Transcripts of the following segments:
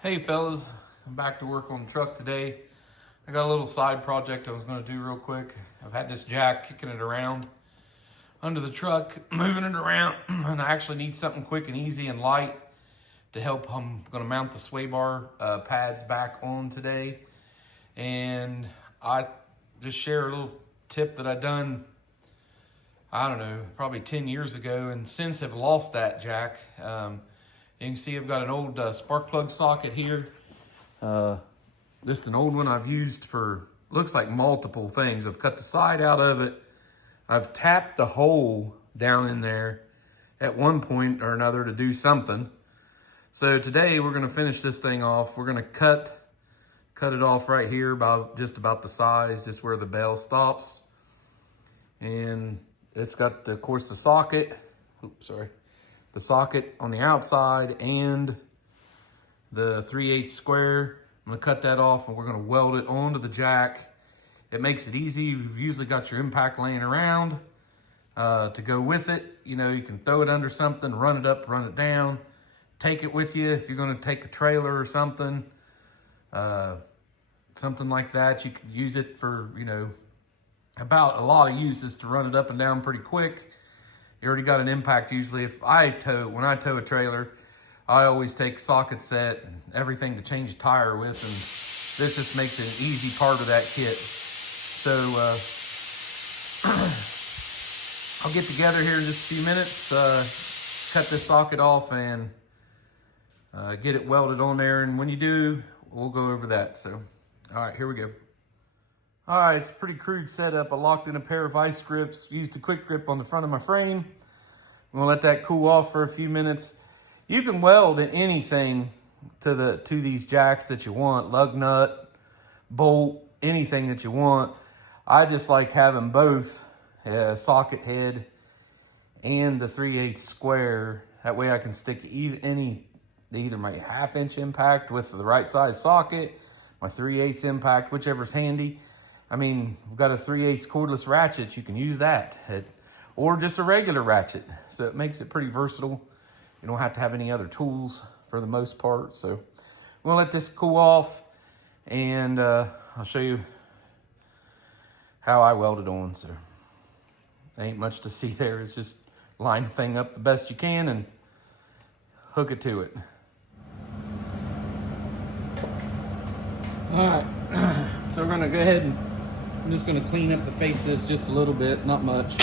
Hey fellas, I'm back to work on the truck today. I got a little side project I was going to do real quick. I've had this jack kicking it around under the truck, moving it around, and I actually need something quick and easy and light to help. I'm going to mount the sway bar pads back on today, and I just share a little tip that I done, I don't know, probably 10 years ago, and since have lost that jack. You can see I've got an old spark plug socket here. This is an old one I've used for, looks like multiple things. I've cut the side out of it. I've tapped the hole down in there at one point or another to do something. So today we're gonna finish this thing off. We're gonna cut it off right here, just about the size, just where the bell stops. And it's got, of course, the socket. Oops, sorry. The socket on the outside and the 3/8 square. I'm gonna cut that off and we're gonna weld it onto the jack. It makes it easy. You've usually got your impact laying around to go with it. You know, you can throw it under something, run it up, run it down, take it with you. If you're gonna take a trailer or something, something like that, you can use it for, you know, about a lot of uses to run it up and down pretty quick. You already got an impact usually. When I tow a trailer, I always take socket set and everything to change a tire with, and this just makes it an easy part of that kit. So I'll get together here in just a few minutes, cut this socket off and get it welded on there. And when you do, we'll go over that. So, all right, here we go. All right, it's a pretty crude setup. I locked in a pair of vice grips, used a quick grip on the front of my frame. I'm gonna let that cool off for a few minutes. You can weld anything to these jacks that you want, lug nut, bolt, anything that you want. I just like having both socket head and the 3/8 square. That way I can stick either my 1/2 inch impact with the right size socket, my 3/8 impact, whichever's handy. I mean, we've got a 3/8 cordless ratchet. You can use that, or just a regular ratchet. So it makes it pretty versatile. You don't have to have any other tools for the most part. So I'm gonna let this cool off, and I'll show you how I weld it on. So there ain't much to see there. It's just line the thing up the best you can and hook it to it. All right, so we're gonna go ahead and I'm just gonna clean up the faces just a little bit, not much.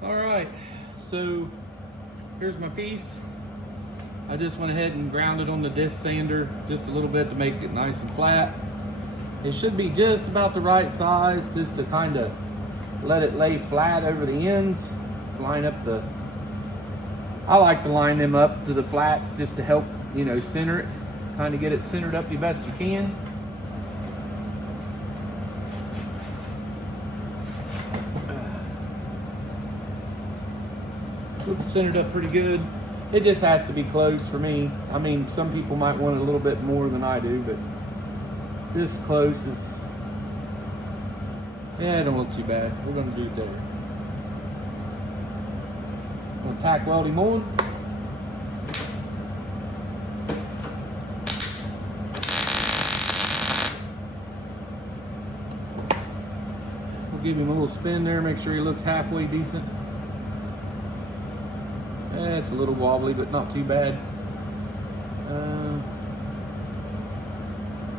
All right, so here's my piece. I just went ahead and ground it on the disc sander just a little bit to make it nice and flat. It should be just about the right size, just to kind of let it lay flat over the ends. Line up I like to line them up to the flats just to help, you know, center it. Kind of get it centered up the best you can. Looks centered up pretty good. It just has to be close for me. I mean, some people might want it a little bit more than I do, but this close is, yeah, it don't look too bad. We're gonna do it there. I'm gonna tack weld him on. We'll give him a little spin there, make sure he looks halfway decent. It's a little wobbly, but not too bad.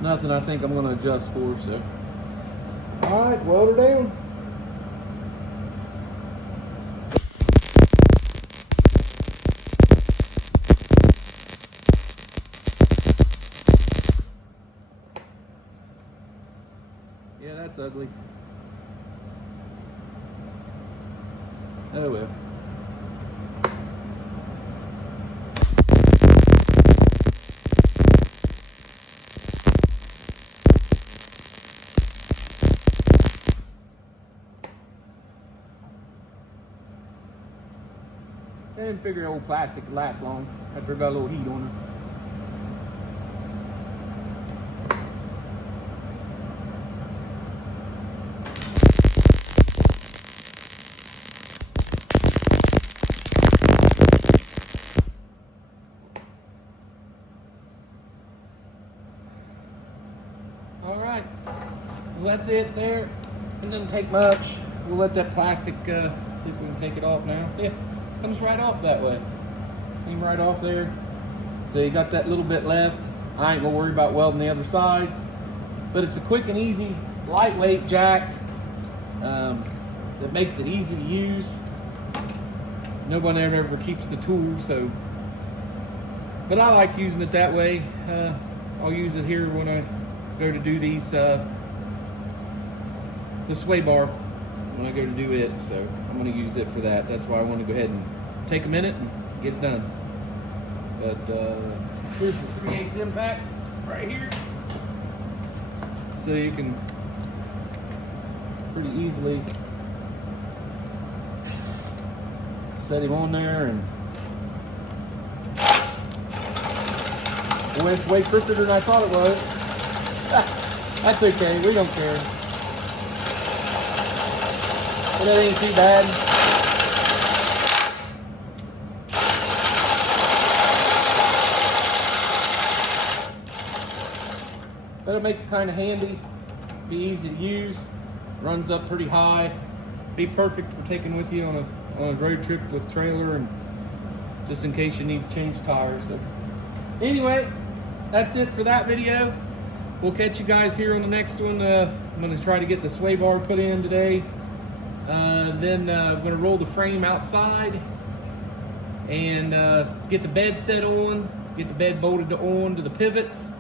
Nothing I think I'm gonna adjust for, so. All right, weld her down. Yeah, that's ugly. Oh well. I didn't figure old plastic could last long after it got a little heat on All right, well, that's it there. It doesn't take much. We'll let that plastic, see if we can take it off now. Yeah, comes right off that way. Came right off there. So you got that little bit left. I ain't gonna worry about welding the other sides, but it's a quick and easy, lightweight jack that makes it easy to use. Nobody ever keeps the tool, so. But I like using it that way. I'll use it here when I go to do these, the sway bar, when I go to do it. So I'm gonna use it for that. That's why I want to go ahead and take a minute and get it done. But here's the 3/8 impact right here. So you can pretty easily set him on there, and boy, it's way crookeder than I thought it was. That's okay, we don't care. But that ain't too bad. That'll make it kind of handy, be easy to use, runs up pretty high, be perfect for taking with you on a road trip with trailer, and just in case you need to change tires. So anyway, that's it for that video. We'll catch you guys here on the next one. I'm gonna try to get the sway bar put in today. Then I'm gonna roll the frame outside and get the bed set on, get the bed bolted on to the pivots,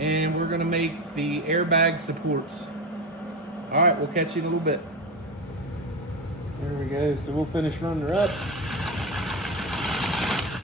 and we're gonna make the airbag supports. All right, we'll catch you in a little bit. There we go, so we'll finish running her up.